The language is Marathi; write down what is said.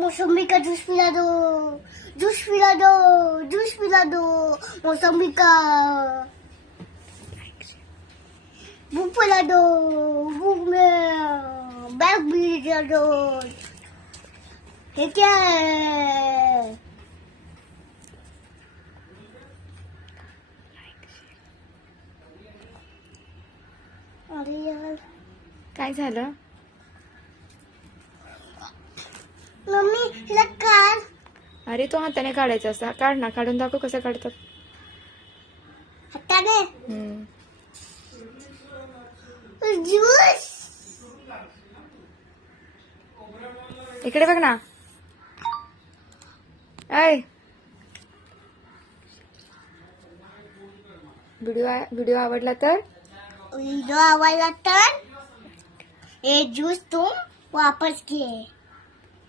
मौसमी का जूस पिला दो, जूस पिला दो, जूस पिला दो, मौसमी का बुक पिला दो, बुक में बैग भी पिला दो। ये क्या है? अरे यार काय झालं? मम्मी हिला काढ. अरे तो हाताने काढायचा असता. काढ ना, काढून दाखव कसं काढतात. हाताने हम्म. ज्यूस. इकडे बघ ना. ऐ व्हिडिओ आवडला तर व्हिडिओ आवडला तर ये ज्यूस तुम वापस घे.